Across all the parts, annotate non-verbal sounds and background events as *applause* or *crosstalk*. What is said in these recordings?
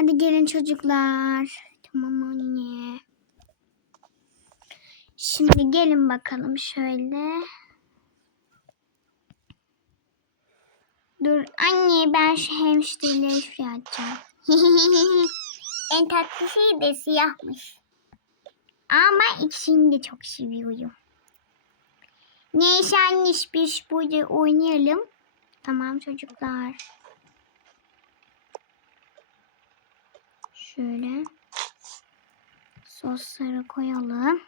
Hadi gelin çocuklar. Tamam anne. Şimdi gelin bakalım şöyle. Dur anne ben şu hemşireleri şuraya atacağım. *laughs* En tatlı şey de siyahmış. Ama ikisini de çok seviyorum. Neyse anne biz burada oynayalım. Tamam çocuklar. Şöyle. Sosları koyalım.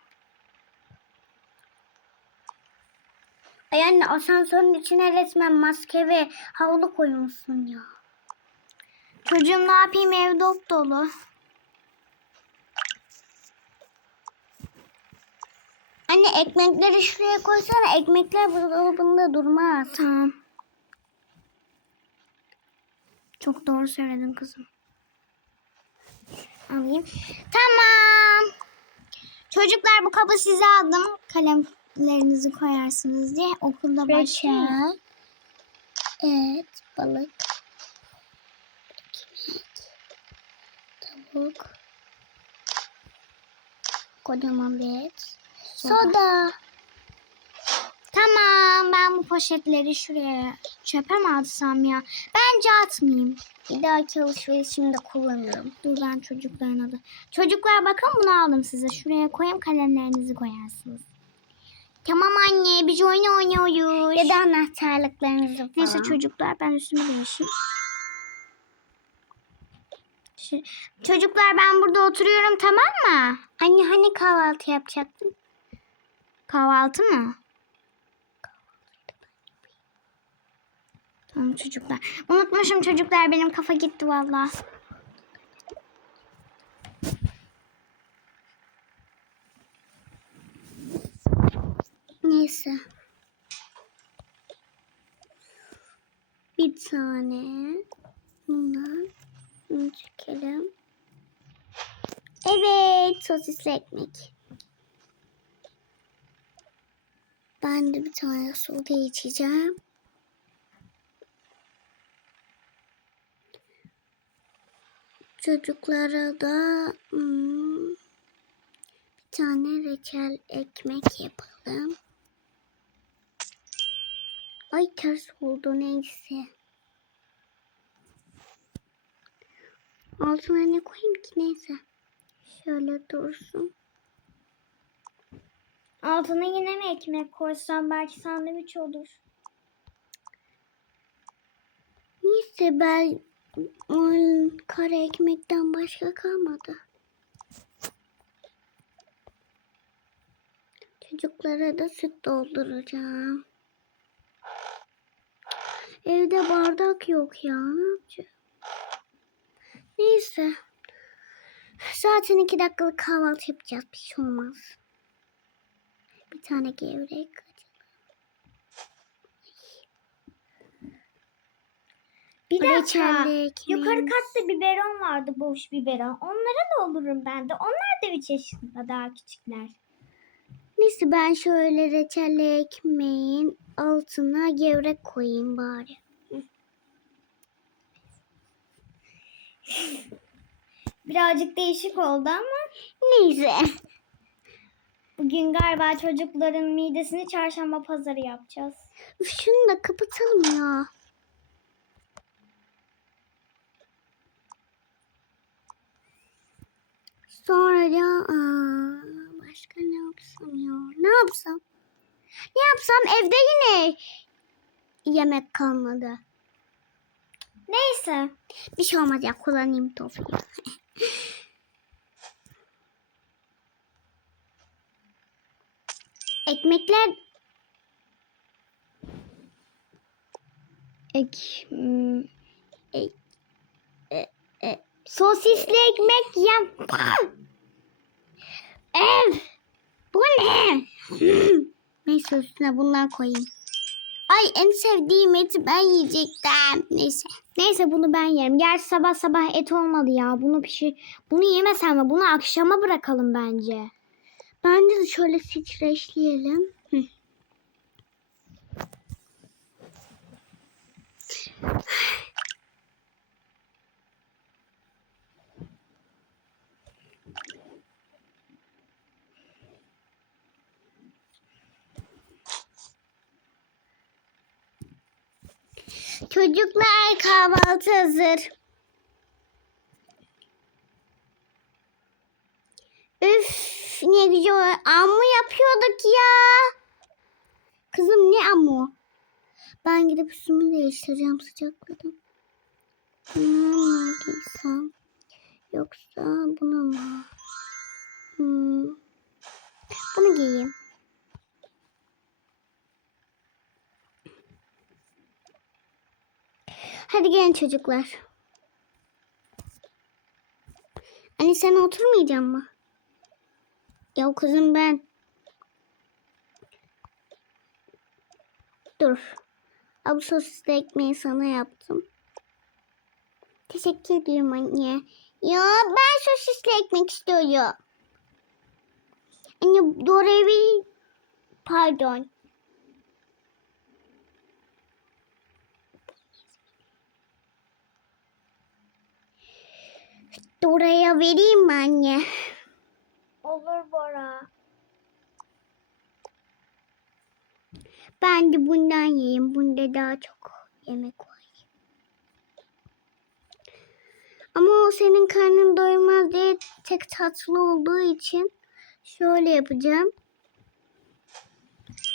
Ay anne asansörün içine resmen maske ve havlu koymuşsun ya. Çocuğum ne yapayım ev dop dolu. Anne ekmekleri şuraya koysana. Ekmekler buzdolabında durmaz. Tamam. Çok doğru söyledin kızım. Alayım. Tamam. Çocuklar bu kabı size aldım. Kalemlerinizi koyarsınız diye okulda. Reçel. Evet. Balık. Ekmek. Tavuk. Kocaman bir et. Soda. Soda. Bu poşetleri şuraya çöpe mi atsam ya? Bence atmayayım. Bir dahaki alışverişimde kullanırım. Dur ben çocukların adı. Çocuklar bakın bunu aldım size. Şuraya koyayım kalemlerinizi koyarsınız. Tamam anne biz oyun oynuyoruz. Ya da anahtarlıklarınızı falan. Neyse çocuklar ben üstümü değişeyim. Çocuklar ben burada oturuyorum tamam mı? Anne hani kahvaltı yapacaktın? Kahvaltı mı? Tamam çocuklar. Unutmuşum çocuklar benim kafa gitti valla. Neyse. Bir tane bundan bunu çekelim. Evet, sosisli ekmek. Ben de bir tane soda içeceğim. Çocuklara da hmm, bir tane reçel ekmek yapalım. Ay ters oldu neyse. Altına ne koyayım ki neyse. Şöyle dursun. Altına yine mi ekmek koysam belki sandviç olur. Neyse ben kare ekmekten başka kalmadı. Çocuklara da süt dolduracağım. Evde bardak yok ya. Ne yapacağım? Neyse. Zaten iki dakikalık kahvaltı yapacağız. Bir şey olmaz. Bir tane gevrek. Bir dakika. Yukarı katta biberon vardı boş biberon. Onlara da olurum ben de. Onlar da 3 yaşında daha küçükler. Neyse ben şöyle reçelli ekmeğin altına gevrek koyayım bari. Birazcık değişik oldu ama Neyse. bugün galiba çocukların midesini çarşamba pazarı yapacağız. Üf, Şunu da kapatalım ya. Sonra da aa, başka ne yapsam ya? Ne yapsam? Ne yapsam evde yine yemek kalmadı. Neyse. Bir şey olmaz ya kullanayım tofu. *laughs* Ekmekler ek, hmm, ek, sosisli ekmek yap. Ev. Bu ne? *laughs* Neyse üstüne bundan koyayım. Ay en sevdiğim eti ben yiyecektim. Neyse. Neyse bunu ben yerim. Gerçi sabah sabah et olmadı ya. Bunu pişir. Bunu yemesem mi? Bunu akşama bırakalım bence. Bence de şöyle streçleyelim. Hı. Çocuklar kahvaltı hazır. Üf ne güzel. Amu yapıyorduk ya. Kızım ne amu? Ben gidip üstümü değiştireceğim sıcakladım. Bunu mu giysem? Yoksa bunu mu? Hmm. Bunu giyeyim. Gelin çocuklar. Anne sen oturmayacak mı? Ya kızım ben. Dur. Abi sosisli ekmeği sana yaptım. Teşekkür ederim anne. Ya ben sosisli ekmek istiyorum. Anne doğru Pardon. Dora'ya vereyim mi anne? Olur Bora. Ben de bundan yiyeyim. Bunda daha çok yemek var. Ama o senin karnın doymaz diye tek tatlı olduğu için şöyle yapacağım.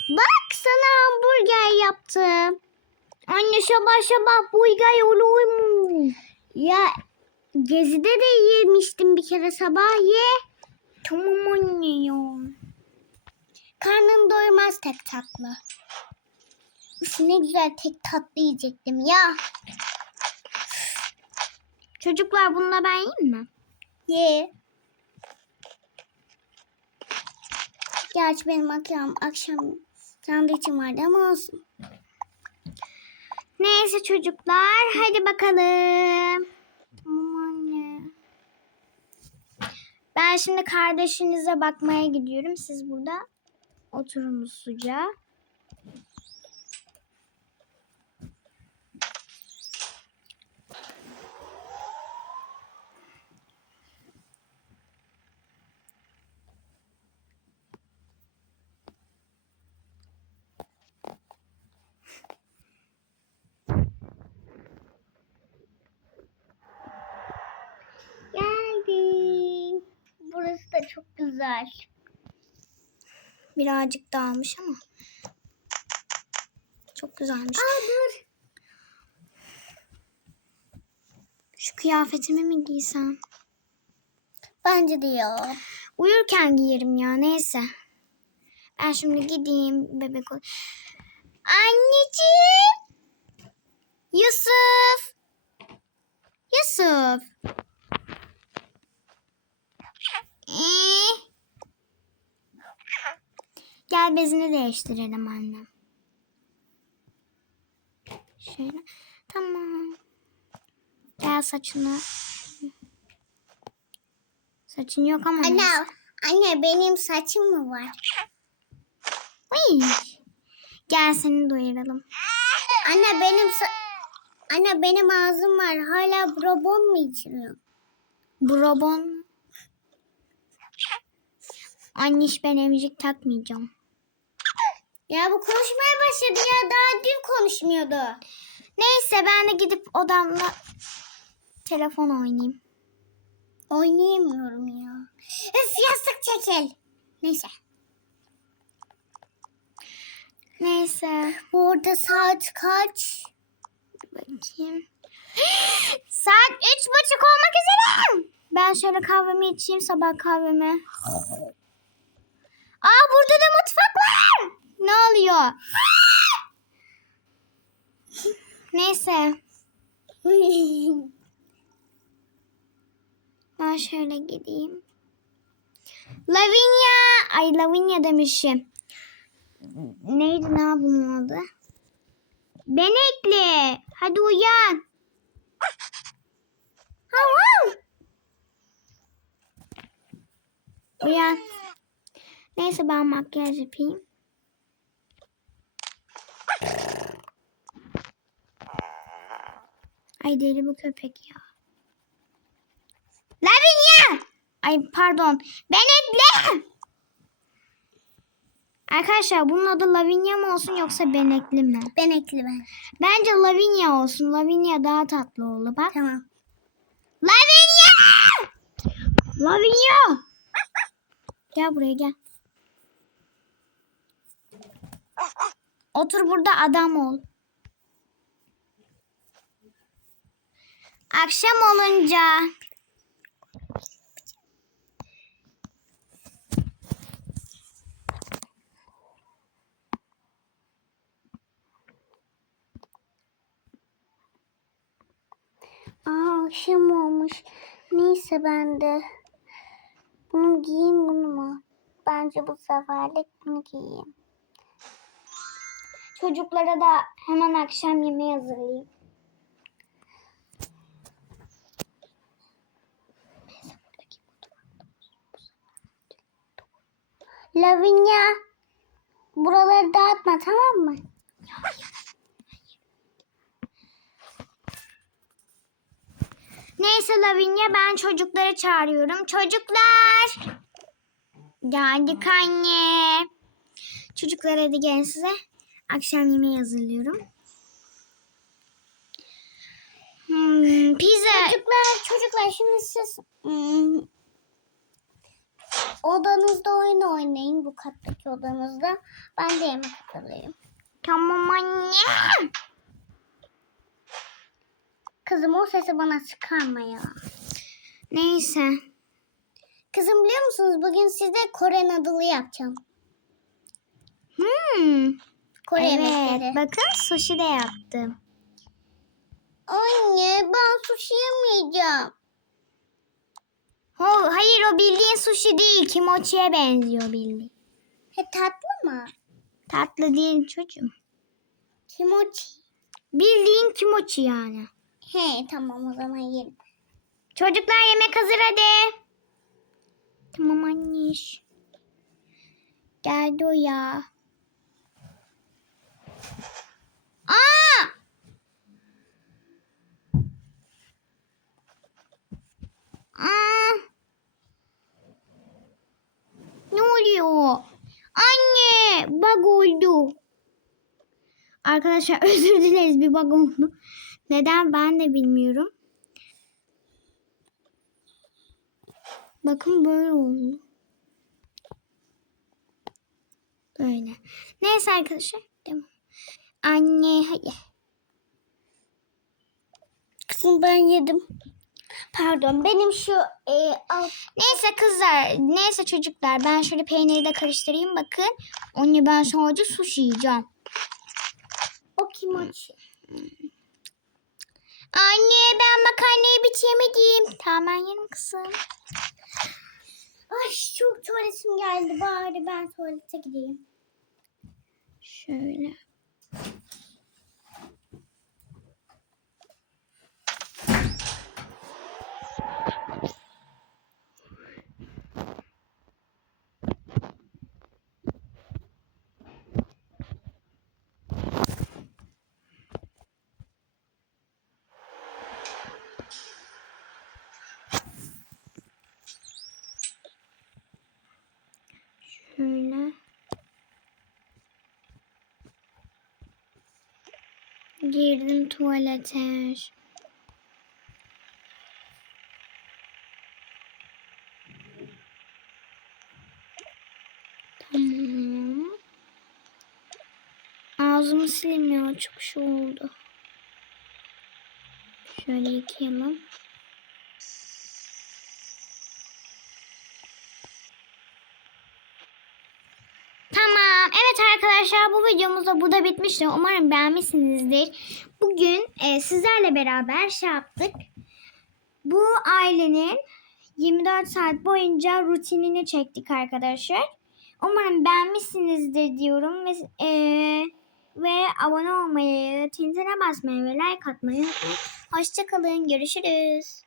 Bak sana hamburger yaptım. Anne şabah şabah burger olur mu? Ya gezide de yemiştim bir kere sabah ye. Tamam anne ya. Karnın doymaz tek tatlı. Üf, ne güzel tek tatlı yiyecektim ya. Çocuklar bununla ben yiyeyim mi? Ye. Gerçi benim akşam, akşam sandviçim vardı ama olsun. Neyse çocuklar hadi bakalım. Tamam. Ben şimdi kardeşinize bakmaya gidiyorum. Siz burada oturun usluca. Geldim. Burası da çok güzel. Birazcık dağılmış ama. Çok güzelmiş. Aa dur. Şu kıyafetimi mi giysem? Bence de ya. Uyurken giyerim ya neyse. Ben şimdi gideyim bebek ol. Anneciğim. Yusuf. Yusuf. Gel bezini değiştirelim annem. Şöyle. Tamam. Gel saçını. Saçın yok ama. Anne, neyse. anne benim saçım mı var? Uy. Gel seni doyuralım. Anne benim Anne benim ağzım var. Hala brobon mu içiriyor? Brabon. Anniş ben emcik takmayacağım. Ya bu konuşmaya başladı ya. Daha dün konuşmuyordu. Neyse ben de gidip odamda telefon oynayayım. Oynayamıyorum ya. Üf yastık çekil. Neyse. Neyse Burada saat kaç? bakayım. *gasps* Saat üç buçuk olmak üzere. Ben şöyle kahvemi içeyim sabah kahvemi. Aa burada da mutfak var. Ne oluyor? Neyse ben şöyle gideyim. Lavinia. Ay Lavinia demişim. Neydi ne bunun adı? Benekli. Hadi uyan. Hav. Uyan. Neyse ben makyaj yapayım. Ay deli bu köpek ya. Lavinia! Ay pardon. Benekli! Arkadaşlar bunun adı Lavinia mı olsun yoksa Benekli mi? Benekli ben. Bence Lavinia olsun. Lavinia daha tatlı oldu bak. Tamam. Lavinia! Lavinia! Gel buraya gel. Otur burada adam ol. Akşam olunca Aa akşam olmuş. Neyse ben de. Bunu giyeyim bunu mu? Bence bu seferlik bunu giyeyim. Çocuklara da hemen akşam yemeği hazırlayayım. Lavinia. Buraları dağıtma tamam mı? Neyse Lavinia ben çocukları çağırıyorum. Çocuklar! Geldik anne. Çocuklar hadi gelin size. Akşam yemeği hazırlıyorum. Hmm, pizza. Çocuklar çocuklar şimdi siz hmm, odanızda oyun oynayın bu kattaki odanızda. Ben de yemek hazırlayayım. Tamam anne. Kızım o sesi bana çıkarma ya. Neyse. Kızım biliyor musunuz bugün size Kore nadılı yapacağım. Hmm. Kore evet. yemekleri. Bakın sushi de yaptım. Anne ben sushi yemeyeceğim. Ho, hayır o bildiğin sushi değil. Kimochi'ye benziyor bildiğin. He tatlı mı? Tatlı değil çocuğum. Kimochi. Bildiğin kimochi yani. He tamam o zaman yerim. Çocuklar yemek hazır hadi. Tamam anneş. Geldi o ya. Aa! Aa! Ne oluyor? Anne, bug oldu. Arkadaşlar *laughs* özür dileriz bir bug oldu. Neden ben de bilmiyorum. Bakın böyle oldu. Böyle. Neyse arkadaşlar. Devam. Anne hadi. Kızım ben yedim. Pardon benim şu e, alt Neyse kızlar. Neyse çocuklar. Ben şöyle peyniri de karıştırayım bakın. Onu ben sadece sushi yiyeceğim. o kimochi. Anne ben makarnayı bitiremedim. Tamam ben yerim kızım. Ay çok tuvaletim geldi bari ben tuvalete gideyim. Şöyle. Girdim tuvalete. Tamam. Ağzımı silmiyor. Çok şey oldu. Şöyle yıkayalım. Tamam. Evet arkadaşlar bu videomuzda bu da bitmişti. Umarım beğenmişsinizdir. Bugün e, sizlerle beraber şey yaptık. Bu ailenin 24 saat boyunca rutinini çektik arkadaşlar. Umarım beğenmişsinizdir diyorum ve e, ve abone olmayı, tintine basmayı ve like atmayı unutmayın. Hoşçakalın. Görüşürüz.